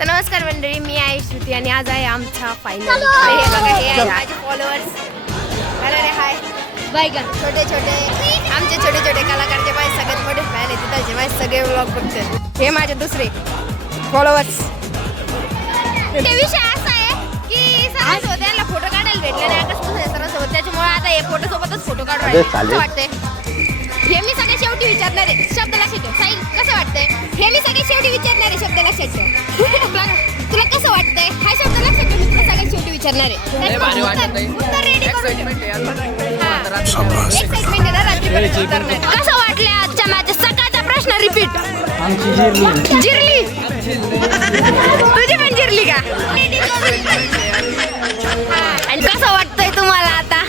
तर नमस्कार मंडळी, मी आहे श्रुती आणि आज आहे आमचा फायनल. हे बघा, हे आहे माझे फॉलोअर्स. अरे हाय बाय का. छोटे छोटे आमचे छोटे छोटे कलाकारचे माझे सगळ्यात मोठे फॅन आहे. तिथलचे माझे सगळे व्लॉग बघतात. हे माझे दुसरे फॉलोअर्स. ते विषय असा आहे की सरांसोबत यांना फोटो काढायला भेटले नाही आकाशपासून सरांसोबत, त्याच्यामुळे आता हे फोटो सोबतच फोटो काढून राहिले. कसं वाटतंय हे मी सगळे शेवटी विचारणार आहे. शब्द लक्षात ठेव. साई कसं वाटतंय हे मी सगळे शेवटी विचारणार आहे. शब्द लक्षात ठेव. तुला कसं वाटतंय हा शब्द लक्षात ठेव. मी तुला सगळ्यात शेवटी विचारणार आहे. उत्तर रेडी करून एक्साइटमेंट आहे ना रात्रीपर्यंत उतरणार. कसं वाटलं आजच्या मॅच? सकाळचा प्रश्न रिपीट. जिरली तुझी पण जिरली का? आणि कसं वाटतंय तुम्हाला आता?